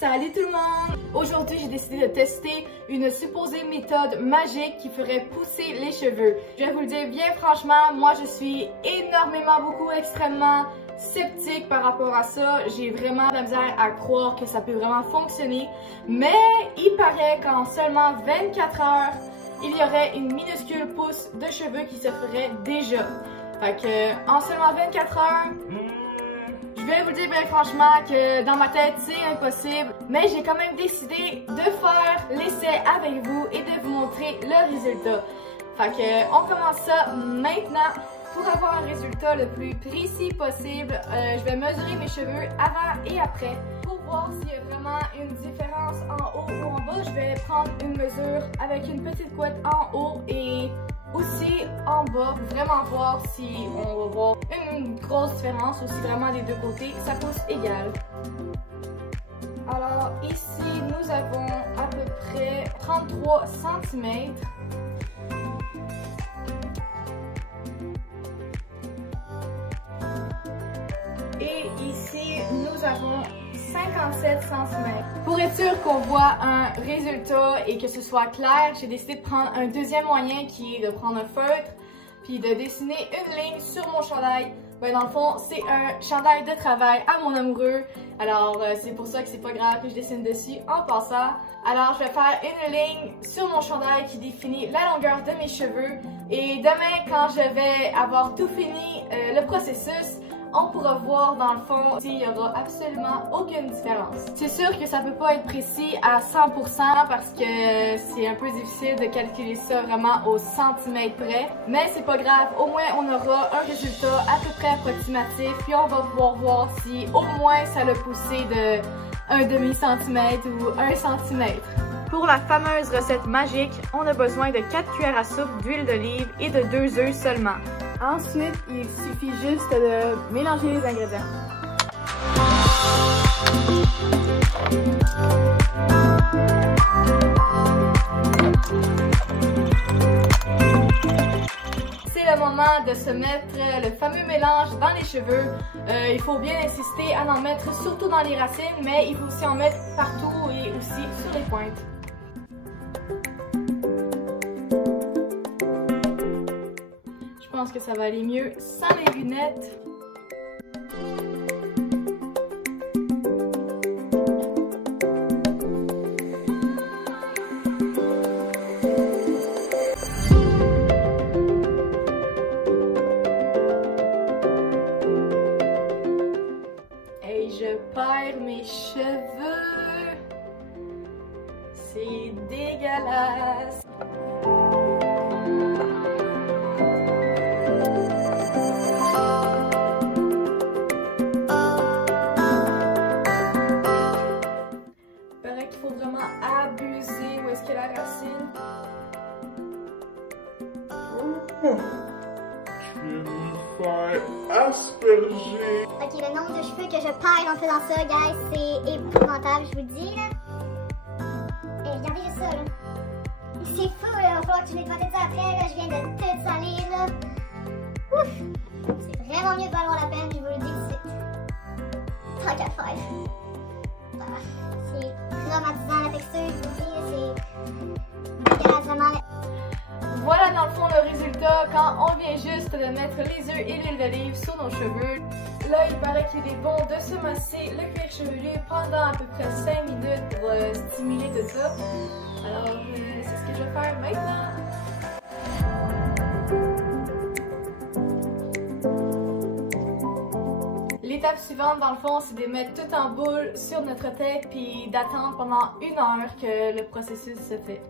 Salut tout le monde! Aujourd'hui, j'ai décidé de tester une supposée méthode magique qui ferait pousser les cheveux. Je vais vous le dire bien franchement, moi je suis extrêmement sceptique par rapport à ça. J'ai vraiment de la misère à croire que ça peut vraiment fonctionner. Mais il paraît qu'en seulement 24 heures, il y aurait une minuscule pousse de cheveux qui se ferait déjà. Fait que en seulement 24 heures... Je vais vous dire bien franchement que dans ma tête c'est impossible, mais j'ai quand même décidé de faire l'essai avec vous et de vous montrer le résultat. Fait que on commence ça maintenant. Pour avoir un résultat le plus précis possible, je vais mesurer mes cheveux avant et après. Pour voir s'il y a vraiment une différence en haut ou en bas, je vais prendre une mesure avec une petite couette en haut et aussi en bas, vraiment voir si on va voir une grosse différence ou si vraiment des deux côtés ça pousse égal. Alors ici nous avons à peu près 33 cm. Et ici nous avons 57 cm. Pour être sûr qu'on voit un résultat et que ce soit clair, j'ai décidé de prendre un deuxième moyen qui est de prendre un feutre puis de dessiner une ligne sur mon chandail. Ben dans le fond, c'est un chandail de travail à mon amoureux. Alors c'est pour ça que c'est pas grave que je dessine dessus en passant. Alors je vais faire une ligne sur mon chandail qui définit la longueur de mes cheveux. Et demain, quand je vais avoir tout fini le processus, on pourra voir dans le fond s'il y aura absolument aucune différence. C'est sûr que ça peut pas être précis à 100% parce que c'est un peu difficile de calculer ça vraiment au centimètre près. Mais c'est pas grave, au moins on aura un résultat à peu près approximatif puis on va pouvoir voir si au moins ça l'a poussé de 1/2 centimètre ou 1 centimètre. Pour la fameuse recette magique, on a besoin de 4 cuillères à soupe d'huile d'olive et de 2 œufs seulement. Ensuite, il suffit juste de mélanger les ingrédients. C'est le moment de se mettre le fameux mélange dans les cheveux. Il faut bien insister à en mettre surtout dans les racines, mais il faut aussi en mettre partout et aussi sur les pointes. Je pense que ça va aller mieux sans les lunettes. Et je perds mes cheveux. C'est dégueulasse. Il faut vraiment abuser où est-ce qu'il y a la racine. Je vais me faire asperger. Ok, le nombre de cheveux que je perds en faisant ça, guys, c'est épouvantable, je vous le dis, là. Et regardez juste ça, là. C'est fou, là. Il va falloir que tu nettoies tout ça après, là. Je viens de tout salir, là. Ouf! C'est vraiment mieux de valoir la peine, je vous le dis tout de suite. Tant qu'à faire. C'est traumatisant, la texture, je vous dis, c'est dégueulasse, vraiment. Voilà dans le fond le résultat quand on vient juste de mettre les œufs et l'huile d'olive sur nos cheveux. Là, il paraît qu'il est bon de se masser le cuir chevelu pendant à peu près 5 minutes pour stimuler tout ça. Alors, c'est ce que je vais faire maintenant. L'étape suivante, dans le fond, c'est de mettre tout en boule sur notre tête puis d'attendre pendant 1 heure que le processus se fait.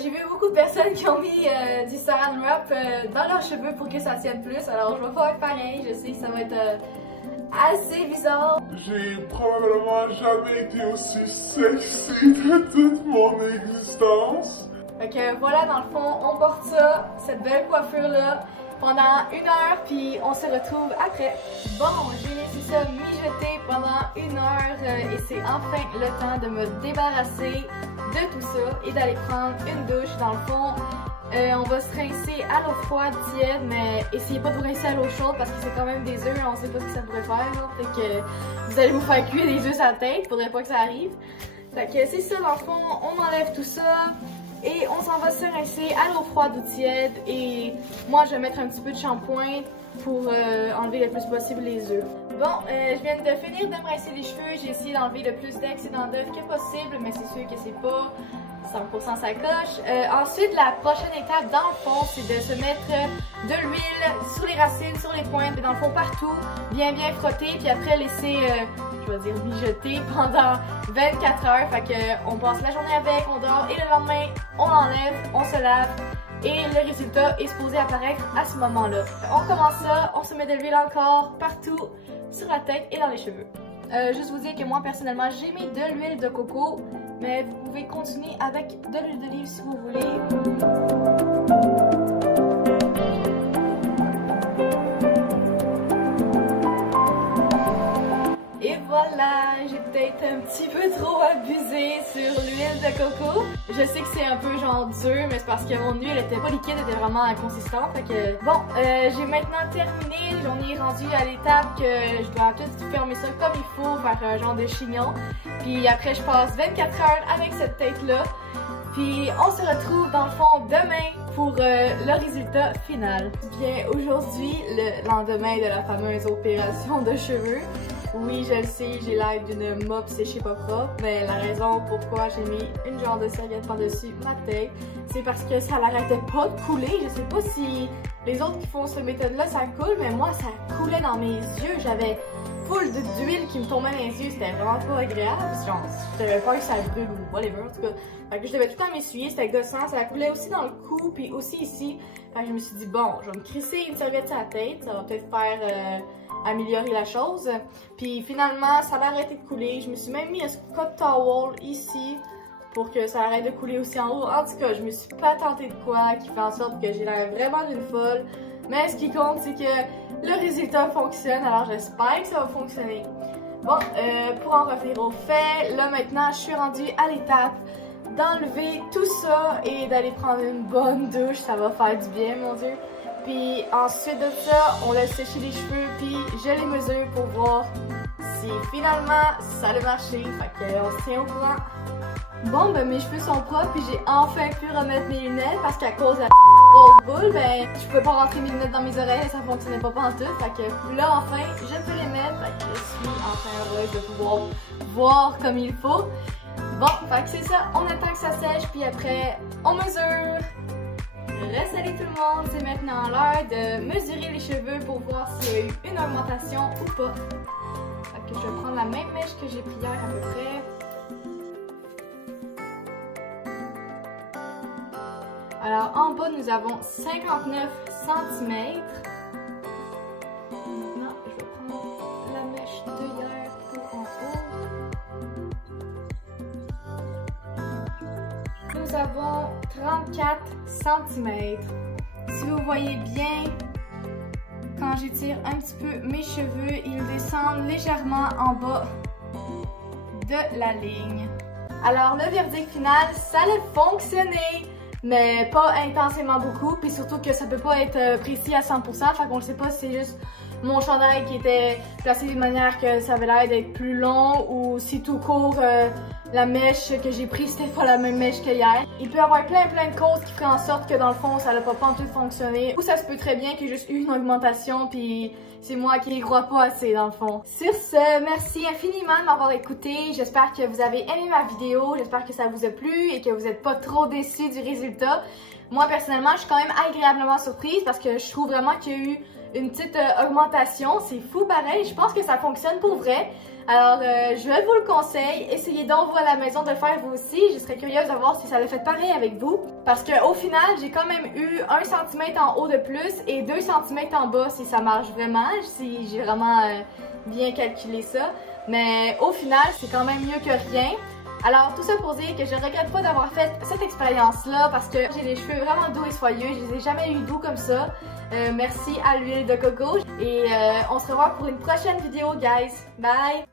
J'ai vu beaucoup de personnes qui ont mis du saran wrap dans leurs cheveux pour que ça tienne plus, alors je vais faire pareil, je sais que ça va être assez bizarre. J'ai probablement jamais été aussi sexy de toute mon existence. Fait que voilà, dans le fond, on porte ça, cette belle coiffure-là, pendant 1 heure, puis on se retrouve après. Bon, j'ai laissé ça mijoter pendant 1 heure et c'est enfin le temps de me débarrasser de tout ça et d'aller prendre une douche. Dans le fond, On va se rincer à l'eau froide, tiède, mais essayez pas de vous rincer à l'eau chaude parce que c'est quand même des œufs, on sait pas ce que ça pourrait faire, genre, fait que vous allez vous faire cuire des œufs à la tête, faudrait pas que ça arrive. Fait que c'est ça, dans le fond, on enlève tout ça et on s'en va se rincer à l'eau froide ou tiède et moi je vais mettre un petit peu de shampoing pour enlever le plus possible les œufs. Bon, je viens de finir de me rincer les cheveux, j'ai essayé d'enlever le plus d'excédent d'œufs que possible, mais c'est sûr que c'est pas 100% sa coche. Ensuite, la prochaine étape dans le fond, c'est de se mettre de l'huile sur les racines, sur les pointes, et dans le fond partout, bien frotter, puis après laisser, je vais dire mijoter pendant 24 heures. Fait que on passe la journée avec, on dort, et le lendemain, on l'enlève, on se lave, et le résultat est supposé apparaître à ce moment-là. On commence ça, on se met de l'huile encore partout, sur la tête et dans les cheveux. Juste vous dire que moi personnellement j'ai mis de l'huile de coco, mais vous pouvez continuer avec de l'huile d'olive si vous voulez. Et voilà, j'ai peut-être un petit peu trop abusé sur l'huile de coco. Je sais que c'est un peu genre dur, mais c'est parce que mon huile était pas liquide, elle était vraiment consistante. Fait que bon, j'ai maintenant terminé. On est rendu à l'étape que je dois tout fermer ça comme il faut, faire un genre de chignon. Puis après, je passe 24 heures avec cette tête-là. Puis on se retrouve dans le fond demain pour le résultat final. Bien, aujourd'hui, le lendemain de la fameuse opération de cheveux. Oui, je le sais, j'ai l'air d'une mop séchée pas propre, mais la raison pourquoi j'ai mis une genre de serviette par-dessus ma tête, c'est parce que ça n'arrêtait pas de couler. Je sais pas si les autres qui font cette méthode-là, ça coule, mais moi, ça coulait dans mes yeux. J'avais full d'huile qui me tombait dans les yeux, c'était vraiment pas agréable. Genre, j'avais peur que ça brûle ou whatever, en tout cas. Fait que je devais tout le temps m'essuyer, c'était gossant, ça coulait aussi dans le cou, puis aussi ici. Fait que je me suis dit, bon, je vais me crisser une serviette sur la tête, ça va peut-être faire améliorer la chose. Puis finalement, ça a arrêté de couler. Je me suis même mis un Scott Towel ici pour que ça arrête de couler aussi en haut. En tout cas, je me suis pas tentée de quoi qui fait en sorte que j'ai l'air vraiment d'une folle. Mais ce qui compte, c'est que le résultat fonctionne, alors j'espère que ça va fonctionner. Bon, pour en revenir au fait, là maintenant, je suis rendue à l'étape d'enlever tout ça et d'aller prendre une bonne douche. Ça va faire du bien, mon Dieu. Puis ensuite de ça, on laisse sécher les cheveux, puis je les mesure pour voir si finalement ça a marché. Fait qu'on se tient au courant. Bon, ben mes cheveux sont propres, puis j'ai enfin pu remettre mes lunettes parce qu'à cause de la grosse boule, ben je pouvais pas rentrer mes lunettes dans mes oreilles et ça fonctionnait pas pantoute. Fait que là, enfin, je peux les mettre. Fait que je suis enfin heureuse de pouvoir voir comme il faut. Bon, fait que c'est ça, on attend que ça sèche, puis après, on mesure. Salut tout le monde, c'est maintenant l'heure de mesurer les cheveux pour voir s'il y a eu une augmentation ou pas. Fait que je vais prendre la même mèche que j'ai pris hier à peu près. Alors en bas nous avons 59 cm. Maintenant je vais prendre la mèche de hier pour en haut. Nous avons 34 cm. Si vous voyez bien, quand j'étire un petit peu mes cheveux, ils descendent légèrement en bas de la ligne. Alors le verdict final, ça a fonctionné, mais pas intensément beaucoup, puis surtout que ça peut pas être précis à 100%, fait qu'on le sait pas si c'est juste mon chandail qui était placé d'une manière que ça avait l'air d'être plus long ou si tout court la mèche que j'ai prise c'était pas la même mèche que hier. Il peut y avoir plein de causes qui feraient en sorte que dans le fond ça n'a pas tout fonctionné, ou ça se peut très bien qu'il y ait juste eu une augmentation puis c'est moi qui y crois pas assez dans le fond. Sur ce, merci infiniment de m'avoir écouté, j'espère que vous avez aimé ma vidéo, j'espère que ça vous a plu et que vous n'êtes pas trop déçus du résultat. Moi personnellement je suis quand même agréablement surprise parce que je trouve vraiment qu'il y a eu une petite augmentation, c'est fou pareil, je pense que ça fonctionne pour vrai. Alors je vous le conseille, essayez donc vous à la maison de le faire vous aussi, je serais curieuse de voir si ça l'a fait pareil avec vous. Parce qu'au final, j'ai quand même eu 1 cm en haut de plus et 2 cm en bas si ça marche vraiment, si j'ai vraiment bien calculé ça. Mais au final, c'est quand même mieux que rien. Alors tout ça pour dire que je regrette pas d'avoir fait cette expérience-là parce que j'ai les cheveux vraiment doux et soyeux, je les ai jamais eu doux comme ça. Merci à l'huile de coco et on se revoit pour une prochaine vidéo guys. Bye!